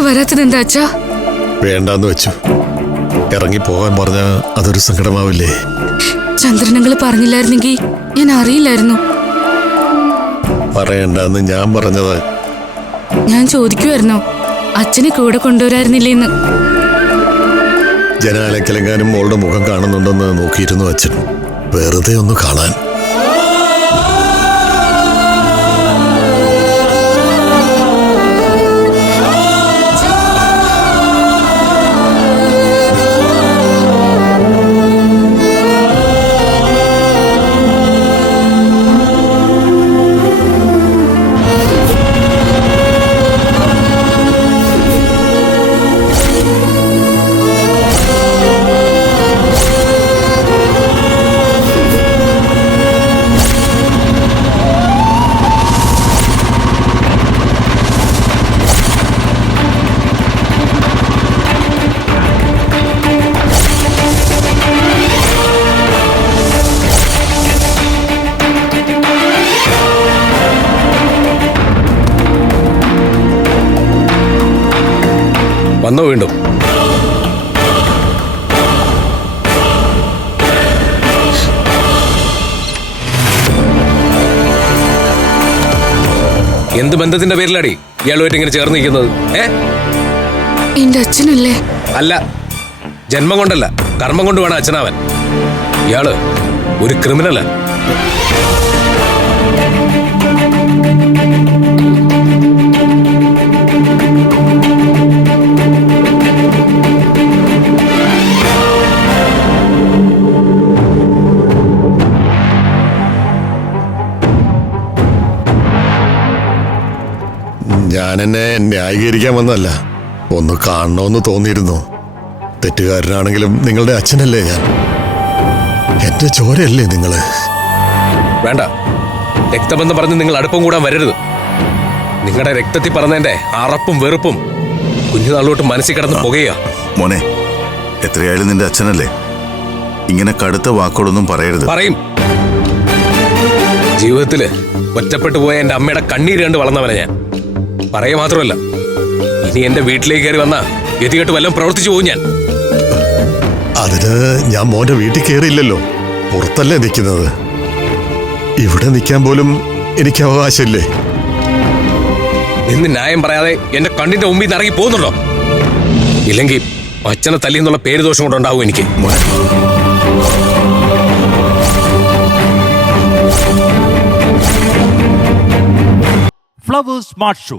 വരാത്തത് എന്താ അച്ഛാ? വേണ്ടാന്ന് വെച്ചു. ഇറങ്ങി പോകാൻ പറഞ്ഞ അതൊരു സങ്കടമാവില്ലേ? ചന്ദ്രനങ്ങൾ പറഞ്ഞില്ലായിരുന്നെങ്കിൽ ഞാൻ അറിയില്ലായിരുന്നു. പറയണ്ടെന്ന് ഞാൻ പറഞ്ഞത്. ഞാൻ ചോദിക്കുമായിരുന്നു അച്ഛനെ കൂടെ കൊണ്ടുവരായിരുന്നില്ലേന്ന് ജനാലക്കിലെങ്ങാനും മോളുടെ മുഖം കാണുന്നുണ്ടെന്ന് നോക്കിയിരുന്നു അച്ഛൻ. വെറുതെ ഒന്ന് കാണാൻ. വന്നോ വീണ്ടും. എന്ത് ബന്ധത്തിന്റെ പേരിലാടി ഇയാളുമായിട്ട് ഇങ്ങനെ ചേർന്ന് നിൽക്കുന്നത്? ഏ? എന്റെ അച്ഛനല്ലേ? അല്ല ജന്മം കൊണ്ടല്ല കർമ്മം കൊണ്ട് വേണം അച്ഛനാവൻ. ഇയാൾ ഒരു ക്രിമിനലാ ഞാൻ എന്നെ ന്യായീകരിക്കാൻ വന്നല്ല ഒന്ന് കാണണമെന്ന് തോന്നിയിരുന്നു. തെറ്റുകാരനാണെങ്കിലും നിങ്ങളുടെ അച്ഛനല്ലേ ഞാൻ? എന്റെ ചോരയല്ലേ നിങ്ങൾ? വേണ്ട. രക്തമെന്ന് പറഞ്ഞ് നിങ്ങൾ അടുപ്പം കൂടാൻ വരരുത്. നിങ്ങളുടെ രക്തത്തിൽ പറഞ്ഞതിന്റെ അറപ്പും വെറുപ്പും കുഞ്ഞുനാളിലോട്ട് മനസ്സിൽ കിടന്ന് പുകയാ. മോനെ എത്രയായാലും നിന്റെ അച്ഛനല്ലേ? ഇങ്ങനെ കടുത്ത വാക്കുകളൊന്നും പറയരുത്. പറയും. ജീവിതത്തിൽ ഒറ്റപ്പെട്ടു പോയ എന്റെ അമ്മയുടെ കണ്ണീര് കണ്ട് വളർന്നവനെ ഞാൻ. പറയുക മാത്രമല്ല. ഇനി എന്റെ വീട്ടിലേക്ക് കയറി വന്ന ഗതികെട്ട് വല്ലതും പ്രവർത്തിച്ചു പോകും ഞാൻ. അതിന് ഞാൻ മോന്റെ വീട്ടിൽ കയറിയില്ലല്ലോ. പുറത്തല്ലേ നിൽക്കുന്നത്. ഇവിടെ നിൽക്കാൻ പോലും എനിക്ക് അവകാശമില്ലേ? നിന്ന് ന്യായം പറയാതെ എന്റെ കണ്ണിന്റെ മുമ്പിൽ നിന്ന് ഇറങ്ങി പോകുന്നുണ്ടോ? ഇല്ലെങ്കിൽ അച്ഛനെ തല്ലി എന്നുള്ള പേര് ദോഷം കൊണ്ടുണ്ടാവും എനിക്ക്. Flowers smart show